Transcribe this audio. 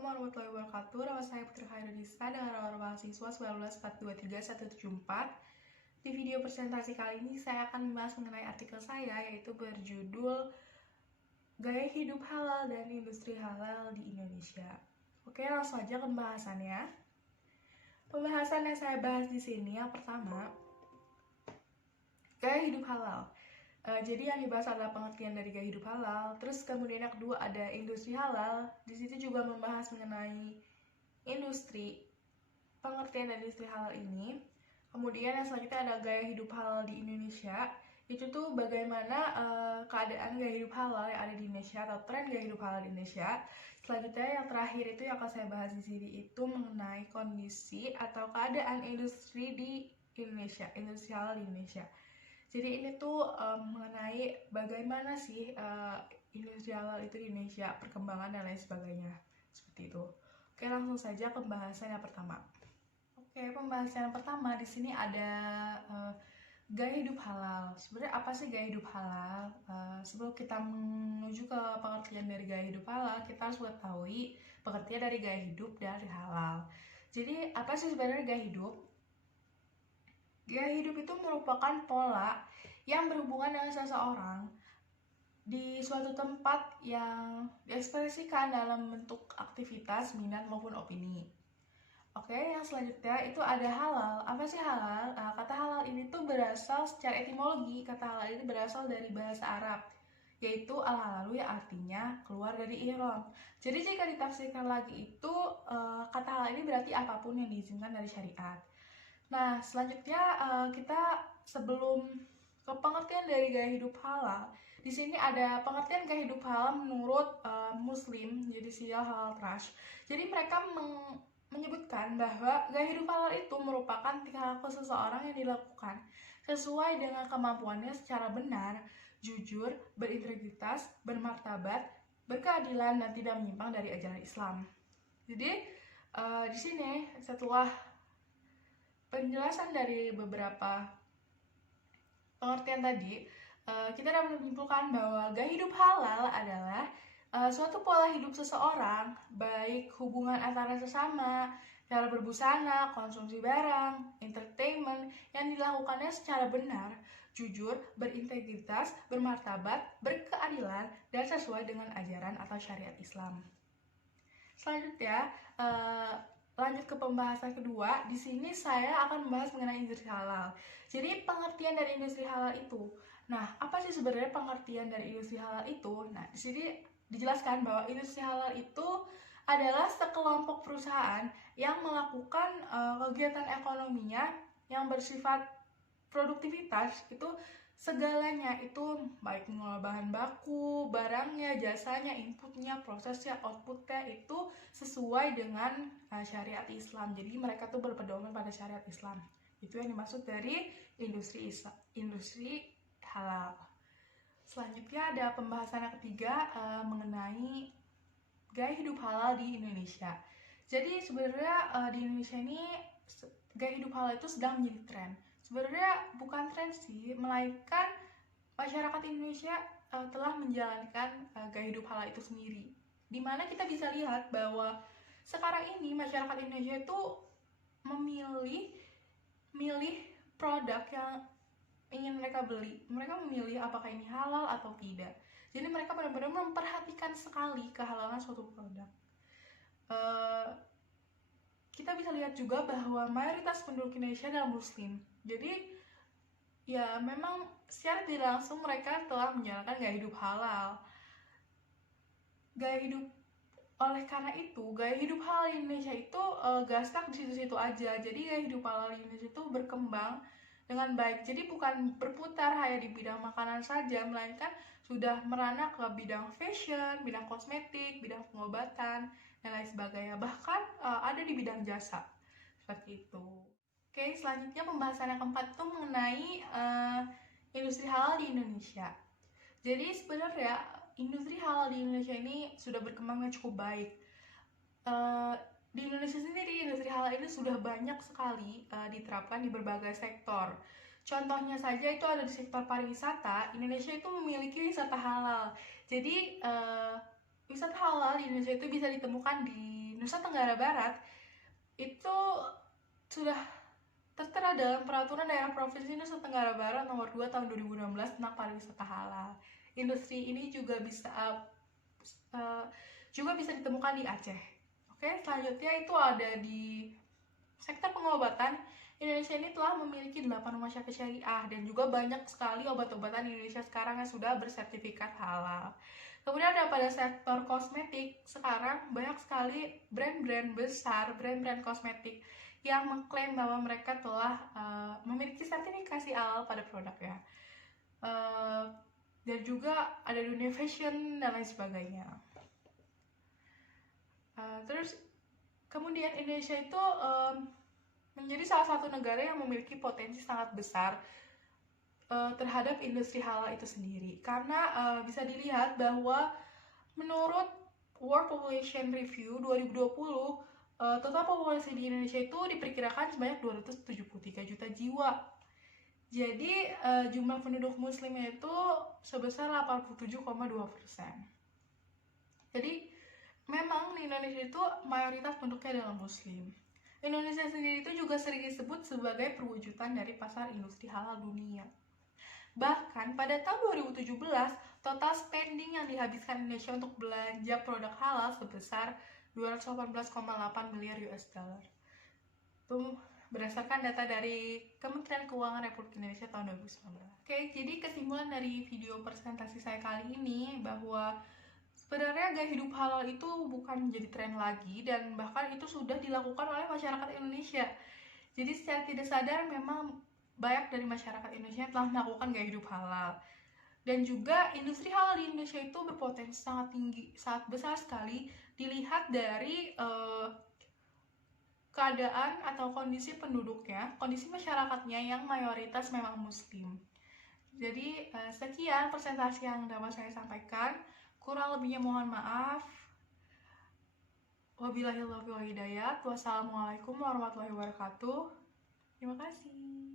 Assalamualaikum warahmatullahi wabarakatuh. Nama saya Putri Khairunisa dengan nomor mahasiswa 194234174. Di video presentasi kali ini saya akan membahas mengenai artikel saya, yaitu berjudul Gaya Hidup Halal dan Industri Halal di Indonesia. Oke, langsung aja ke pembahasannya. Pembahasan yang saya bahas di sini yang pertama, gaya hidup halal. Jadi yang dibahas adalah pengertian dari gaya hidup halal. Terus kemudian yang kedua ada industri halal. Di situ juga membahas mengenai industri, pengertian dari industri halal ini. Kemudian yang selanjutnya ada gaya hidup halal di Indonesia. Itu tuh bagaimana keadaan gaya hidup halal yang ada di Indonesia atau tren gaya hidup halal di Indonesia. Selanjutnya yang terakhir itu yang akan saya bahas di sini itu mengenai kondisi atau keadaan industri di Indonesia, industri halal di Indonesia. Jadi ini tuh mengenai bagaimana sih industri halal itu di Indonesia, perkembangan dan lain sebagainya. Seperti itu. Oke, langsung saja pembahasan yang pertama. Oke, pembahasan yang pertama di sini ada gaya hidup halal. Sebenarnya apa sih gaya hidup halal? Sebelum kita menuju ke pengertian dari gaya hidup halal, kita harus mengetahui pengertian dari gaya hidup dari halal. Jadi apa sih sebenarnya gaya hidup? Gaya hidup itu merupakan pola yang berhubungan dengan seseorang di suatu tempat yang diekspresikan dalam bentuk aktivitas, minat, maupun opini. Oke, yang selanjutnya itu ada halal. Apa sih halal? Kata halal ini tuh berasal secara etimologi. Kata halal ini berasal dari bahasa Arab, yaitu al-halalu yang artinya keluar dari ihram. Jadi jika ditafsirkan lagi itu kata halal ini berarti apapun yang diizinkan dari syariat. Nah, selanjutnya kita sebelum ke pengertian dari gaya hidup halal, di sini ada pengertian gaya hidup halal menurut Muslim, jadi Judicial Halal Trust. Jadi mereka menyebutkan bahwa gaya hidup halal itu merupakan tingkah laku seseorang yang dilakukan sesuai dengan kemampuannya secara benar, jujur, berintegritas, bermartabat, berkeadilan, dan tidak menyimpang dari ajaran Islam. Jadi di sini setelah penjelasan dari beberapa pengertian tadi, kita dapat menyimpulkan bahwa gaya hidup halal adalah suatu pola hidup seseorang, baik hubungan antara sesama, cara berbusana, konsumsi barang, entertainment, yang dilakukannya secara benar, jujur, berintegritas, bermartabat, berkeadilan, dan sesuai dengan ajaran atau syariat Islam. Selanjutnya, lanjut ke pembahasan kedua. Di sini saya akan membahas mengenai industri halal. Jadi pengertian dari industri halal itu. Nah, apa sih sebenarnya pengertian dari industri halal itu? Nah, di sini dijelaskan bahwa industri halal itu adalah sekelompok perusahaan yang melakukan kegiatan ekonominya yang bersifat produktivitas itu segalanya, itu baik mengolah bahan baku, barangnya, jasanya, inputnya, prosesnya, outputnya itu sesuai dengan syariat Islam. Jadi mereka tuh berpedoman pada syariat Islam. Itu yang dimaksud dari industri halal. Selanjutnya ada pembahasan yang ketiga mengenai gaya hidup halal di Indonesia. Jadi sebenarnya di Indonesia ini gaya hidup halal itu sedang menjadi tren. Sebenarnya bukan tren sih, melainkan masyarakat Indonesia telah menjalankan gaya hidup halal itu sendiri. Dimana kita bisa lihat bahwa sekarang ini masyarakat Indonesia itu memilih produk yang ingin mereka beli. Mereka memilih apakah ini halal atau tidak. Jadi mereka benar-benar memperhatikan sekali kehalalan suatu produk. Kita bisa lihat juga bahwa mayoritas penduduk Indonesia adalah Muslim. Jadi ya memang secara tidak langsung mereka telah menjalankan gaya hidup halal. Oleh karena itu, gaya hidup halal di Indonesia itu gak stuck di situ-situ aja. Jadi gaya hidup halal di Indonesia itu berkembang dengan baik. Jadi bukan berputar hanya di bidang makanan saja, melainkan sudah merana ke bidang fashion, bidang kosmetik, bidang pengobatan, dan lain sebagainya. Bahkan ada di bidang jasa. Seperti itu. Oke, selanjutnya pembahasan yang keempat itu mengenai industri halal di Indonesia. Jadi sebenarnya industri halal di Indonesia ini sudah berkembangnya cukup baik. Di Indonesia sendiri, industri halal ini sudah banyak sekali diterapkan di berbagai sektor. Contohnya saja itu ada di sektor pariwisata. Indonesia itu memiliki wisata halal. Jadi wisata halal di Indonesia itu bisa ditemukan di Nusa Tenggara Barat itu sudah tertera dalam Peraturan Daerah Provinsi Nusa Tenggara Barat Nomor 2 Tahun 2016 tentang pariwisata halal. Industri ini juga bisa ditemukan di Aceh. Oke, selanjutnya itu ada di sektor pengobatan. Indonesia ini telah memiliki 8 rumah sakit syariah dan juga banyak sekali obat-obatan di Indonesia sekarang yang sudah bersertifikat halal. Kemudian ada pada sektor kosmetik, sekarang banyak sekali brand-brand besar, brand-brand kosmetik yang mengklaim bahwa mereka telah memiliki sertifikasi halal pada produknya. Dan juga ada dunia fashion dan lain sebagainya. Terus kemudian Indonesia itu menjadi salah satu negara yang memiliki potensi sangat besar terhadap industri halal itu sendiri, karena bisa dilihat bahwa menurut World Population Review 2020 total populasi di Indonesia itu diperkirakan sebanyak 273 juta jiwa. Jadi jumlah penduduk muslimnya itu sebesar 87,2%. Jadi memang di Indonesia itu mayoritas penduduknya adalah muslim. Indonesia sendiri itu juga sering disebut sebagai perwujudan dari pasar industri halal dunia. Bahkan pada tahun 2017, total spending yang dihabiskan Indonesia untuk belanja produk halal sebesar 218,8 miliar US dollar. Itu berdasarkan data dari Kementerian Keuangan Republik Indonesia tahun 2019. Oke, jadi kesimpulan dari video presentasi saya kali ini bahwa sebenarnya gaya hidup halal itu bukan menjadi tren lagi, dan bahkan itu sudah dilakukan oleh masyarakat Indonesia. Jadi secara tidak sadar memang banyak dari masyarakat Indonesia yang telah melakukan gaya hidup halal. Dan juga industri halal di Indonesia itu berpotensi sangat tinggi, sangat besar sekali dilihat dari keadaan atau kondisi penduduknya, kondisi masyarakatnya yang mayoritas memang muslim. Jadi sekian presentasi yang dapat saya sampaikan. Kurang lebihnya mohon maaf. Wabillahi taufiq wal hidayah. Wassalamualaikum warahmatullahi wabarakatuh. Terima kasih.